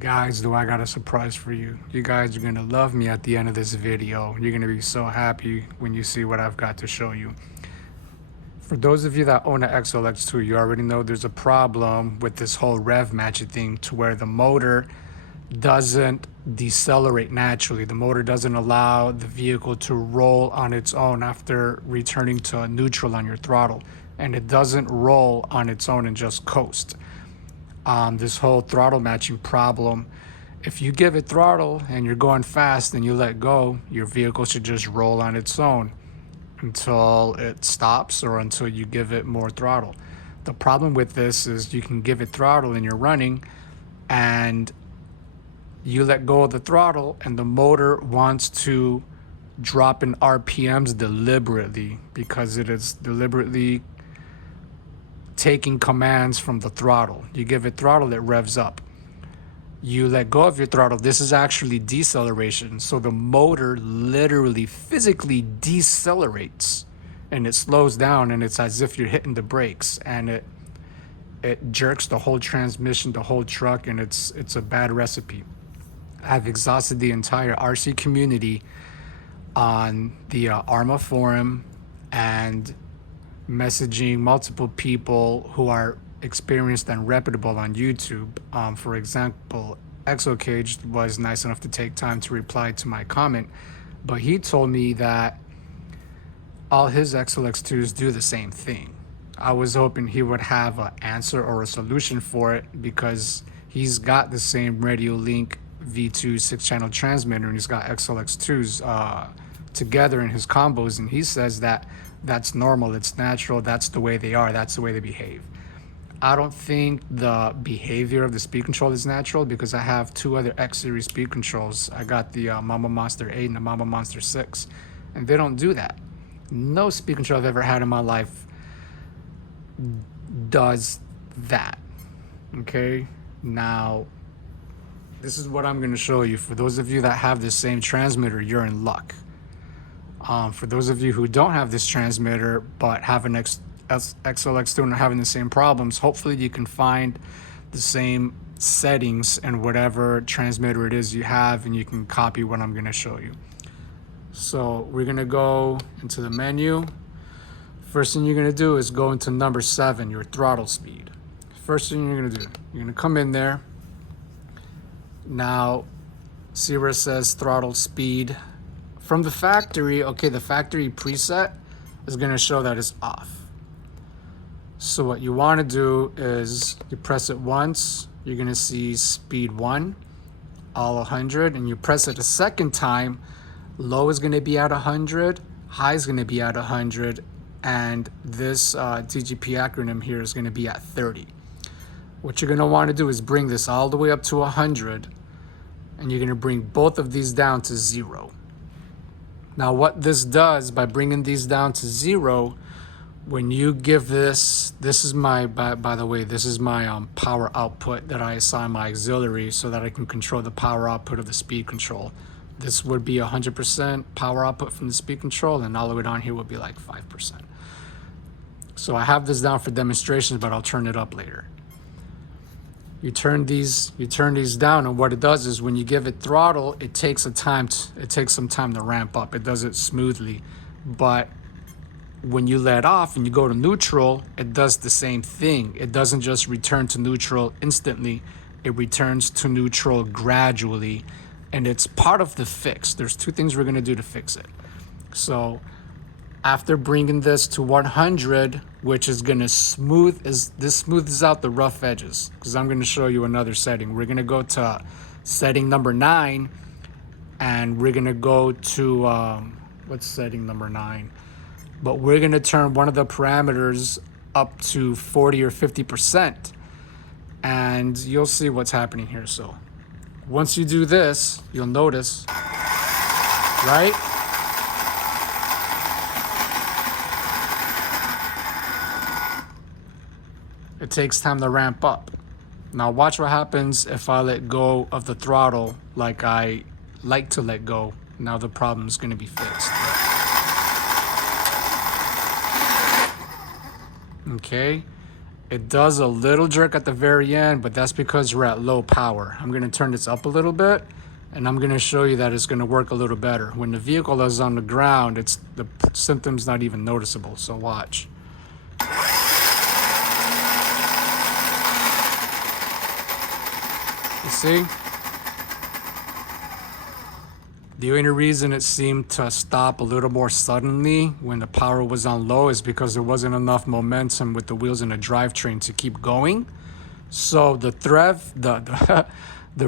Guys, do I got a surprise for you. You guys are gonna love me at the end of this video. You're gonna be so happy when you see what I've got to show you. For those of you that own an XLX2, you already know there's a problem with this whole rev matching thing to where the motor doesn't decelerate naturally. The motor doesn't allow the vehicle to roll on its own after returning to neutral on your throttle. And it doesn't roll on its own and just coast. This whole throttle matching problem, if you give it throttle and you're going fast and you let go, your vehicle should just roll on its own until it stops or until you give it more throttle. The problem with this is you can give it throttle and you're running and you let go of the throttle and the motor wants to drop in RPMs deliberately because it is deliberately taking commands from the throttle. You give it throttle, it revs up. You let go of your throttle, this is actually deceleration. So the motor literally physically decelerates and it slows down, and it's as if you're hitting the brakes, and it jerks the whole transmission, the whole truck, and it's a bad recipe. I've exhausted the entire RC community on the ARMA forum and messaging multiple people who are experienced and reputable on YouTube. For example, ExoCage was nice enough to take time to reply to my comment, but he told me that all his XLX2s do the same thing. I was hoping he would have an answer or a solution for it because he's got the same Radiolink V2 6-channel transmitter and he's got XLX2s together in his combos, and he says that that's normal, it's natural, that's the way they are, that's the way they behave. I don't think the behavior of the speed control is natural because I have two other X series speed controls. I got the Mama Monster 8 and the Mama Monster 6, and they don't do that. No speed control I've ever had in my life does that. Okay, now this is what I'm going to show you. For those of you that have the same transmitter, you're in luck. For those of you who don't have this transmitter but have an XLX2 and are having the same problems, hopefully you can find the same settings in whatever transmitter it is you have, and you can copy what I'm going to show you. So we're going to go into the menu. First thing you're going to do is go into number 7, your throttle speed. First thing you're going to do, you're going to come in there. Now, see where it says throttle speed. From the factory, okay, the factory preset is going to show that it's off. So what you want to do is you press it once, you're going to see speed 1, all 100, and you press it a second time, low is going to be at 100, high is going to be at 100, and this TGP acronym here is going to be at 30. What you're going to want to do is bring this all the way up to 100, and you're going to bring both of these down to 0. Now what this does by bringing these down to 0, when you give this is my, by the way, this is my power output that I assign my auxiliary so that I can control the power output of the speed control. This would be 100% power output from the speed control, and all the way down here would be like 5%. So I have this down for demonstrations, but I'll turn it up later. You turn these down, and what it does is when you give it throttle, it takes some time to ramp up. It does it smoothly, but when you let off and you go to neutral, it does the same thing. It doesn't just return to neutral instantly. It returns to neutral gradually, and it's part of the fix. There's two things we're gonna do to fix it. So after bringing this to 100, which is gonna smooths out the rough edges, because I'm gonna show you another setting. We're gonna go to setting number 9, and we're gonna go to what's setting number 9? But we're gonna turn one of the parameters up to 40 or 50%, and you'll see what's happening here. So once you do this, you'll notice, right? It takes time to ramp up. Now watch what happens if I let go of the throttle like I like to let go. Now the problem is going to be fixed. Okay, It does a little jerk at the very end, but that's because we're at low power. I'm gonna turn this up a little bit, and I'm gonna show you that it's gonna work a little better. When the vehicle is on the ground, the symptom's not even noticeable, so watch. You see? The only reason it seemed to stop a little more suddenly when the power was on low is because there wasn't enough momentum with the wheels in the drivetrain to keep going. So the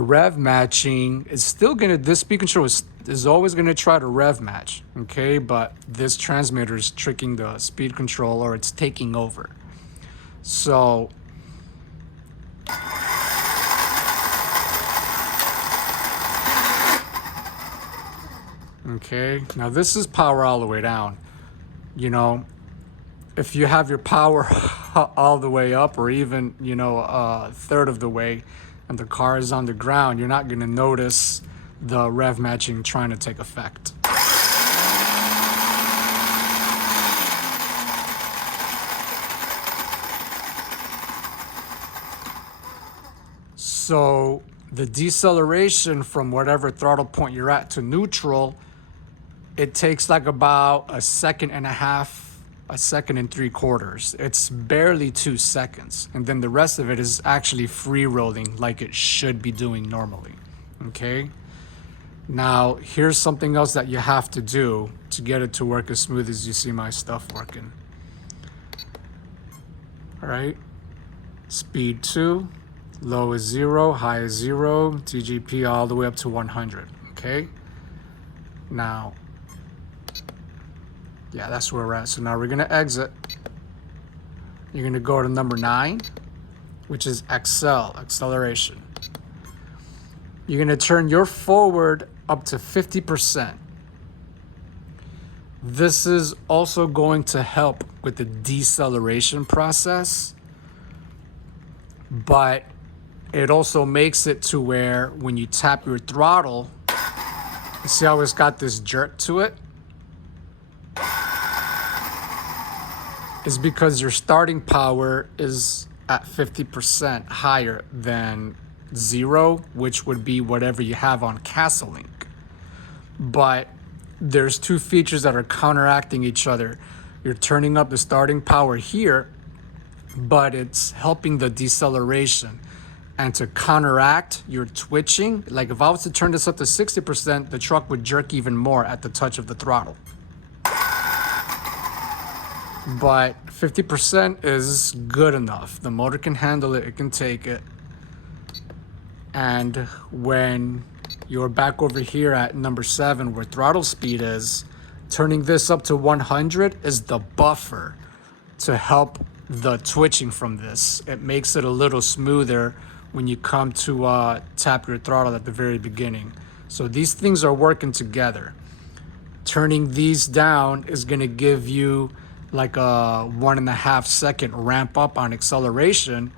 rev matching is still gonna, this speed control is always gonna try to rev match, okay? But this transmitter is tricking the speed control, or it's taking over. So okay, now this is power all the way down. You know, if you have your power all the way up, or even, you know, a third of the way, and the car is on the ground, you're not gonna notice the rev matching trying to take effect. So the deceleration from whatever throttle point you're at to neutral, it takes like about 1.5 seconds, 1.75 seconds. It's barely 2 seconds. And then the rest of it is actually free rolling like it should be doing normally. Okay? Now, here's something else that you have to do to get it to work as smooth as you see my stuff working. All right? Speed 2, low is 0, high is 0, TGP all the way up to 100. Okay? Now, yeah, that's where we're at. So now we're gonna exit. You're gonna go to number 9, which is acceleration. You're gonna turn your forward up to 50%. This is also going to help with the deceleration process, but it also makes it to where when you tap your throttle, you see how it's got this jerk to it? Is because your starting power is at 50% higher than 0, which would be whatever you have on Castlelink. But there's two features that are counteracting each other. You're turning up the starting power here, but it's helping the deceleration. And to counteract your twitching, like if I was to turn this up to 60%, the truck would jerk even more at the touch of the throttle. But 50% is good enough. The motor can handle it, it can take it. And when you're back over here at number 7, where throttle speed is, turning this up to 100 is the buffer to help the twitching from this. It makes it a little smoother when you come to tap your throttle at the very beginning. So these things are working together. Turning these down is gonna give you like a 1.5 second ramp up on acceleration.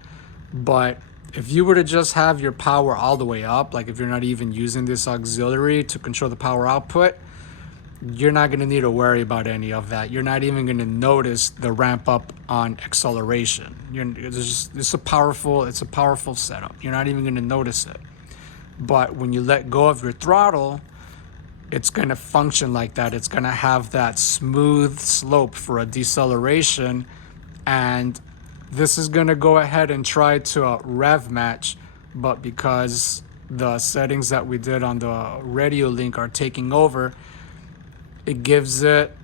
But if you were to just have your power all the way up, like if you're not even using this auxiliary to control the power output, you're not gonna need to worry about any of that. You're not even gonna notice the ramp up on acceleration. It's a powerful setup. You're not even gonna notice it. But when you let go of your throttle, it's gonna function like that. It's gonna have that smooth slope for a deceleration, and this is gonna go ahead and try to rev match, but because the settings that we did on the Radiolink are taking over, it gives it,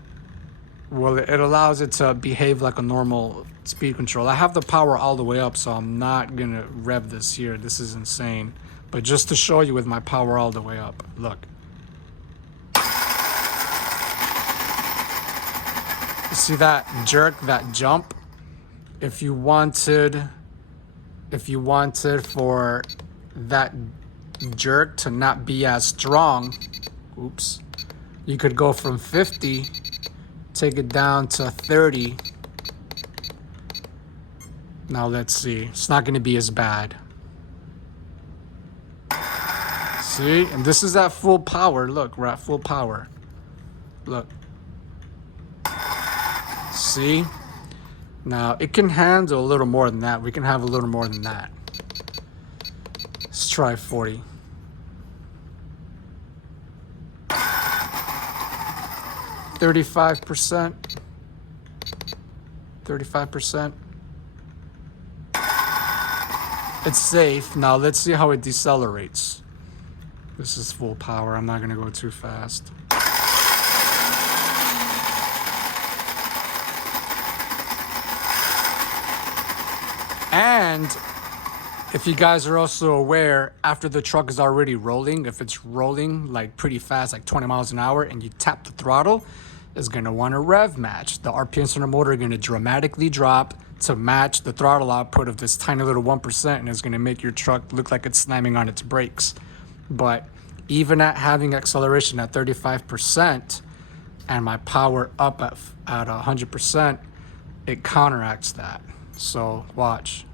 well, it allows it to behave like a normal speed control. I have the power all the way up, so I'm not gonna rev this here. This is insane. But just to show you with my power all the way up, look. You see that jerk, that jump? If you wanted for that jerk to not be as strong, oops, you could go from 50, take it down to 30. Now let's see, it's not gonna be as bad. See, and this is at full power. Look, we're at full power. Look. See? Now, it can handle a little more than that. We can have a little more than that. Let's try 40. 35%. 35%. It's safe. Now let's see how it decelerates. This is full power. I'm not going to go too fast. And if you guys are also aware, after the truck is already rolling, if it's rolling like pretty fast, like 20 miles an hour, and you tap the throttle, it's going to want to rev match. The RPMs on the motor are going to dramatically drop to match the throttle output of this tiny little 1%, and it's going to make your truck look like it's slamming on its brakes. But even at having acceleration at 35% and my power up at 100%, it counteracts that. So watch.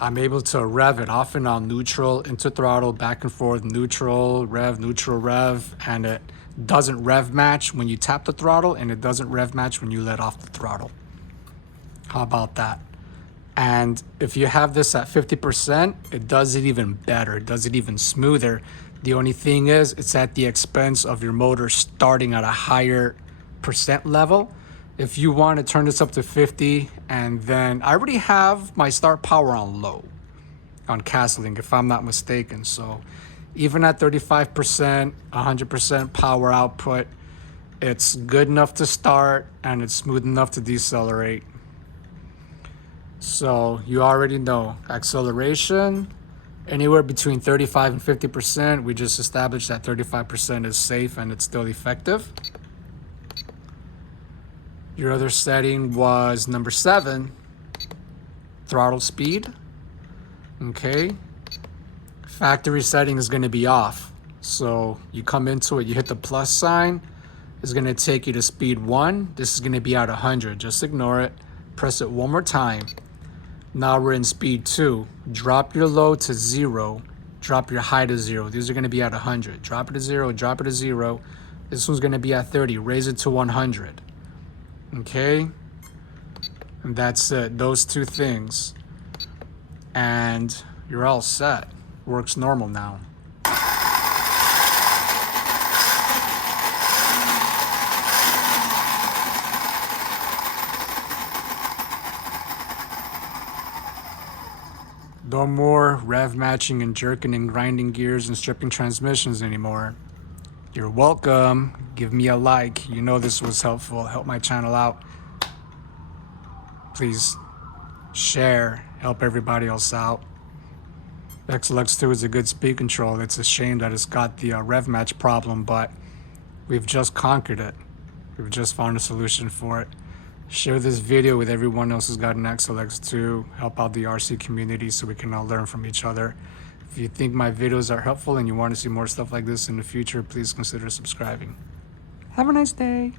I'm able to rev it off and on neutral, into throttle, back and forth, neutral, rev, and it doesn't rev match when you tap the throttle, and it doesn't rev match when you let off the throttle. How about that? And if you have this at 50%, it does it even better. It does it even smoother. The only thing is, it's at the expense of your motor starting at a higher percent level. If you want to turn this up to 50, and then I already have my start power on low on Castling, if I'm not mistaken. So even at 35%, 100% power output, it's good enough to start and it's smooth enough to decelerate. So you already know acceleration anywhere between 35 and 50%. We just established that 35% is safe and it's still effective. Your other setting was number 7, throttle speed. Okay. Factory setting is going to be off. So you come into it, you hit the plus sign. It's going to take you to speed 1. This is going to be at 100. Just ignore it. Press it one more time. Now we're in speed 2. Drop your low to 0. Drop your high to 0. These are going to be at 100. Drop it to 0. Drop it to 0. This one's going to be at 30. Raise it to 100. Okay, and that's it. Those two things, and you're all set. Works normal now. No more rev matching and jerking and grinding gears and stripping transmissions anymore. You're welcome. Give me a like. You know this was helpful. Help my channel out. Please share. Help everybody else out. XLX2 is a good speed control. It's a shame that it's got the rev match problem, but we've just conquered it. We've just found a solution for it. Share this video with everyone else who's got an XLX2. Help out the RC community so we can all learn from each other. If you think my videos are helpful and you want to see more stuff like this in the future, please consider subscribing. Have a nice day.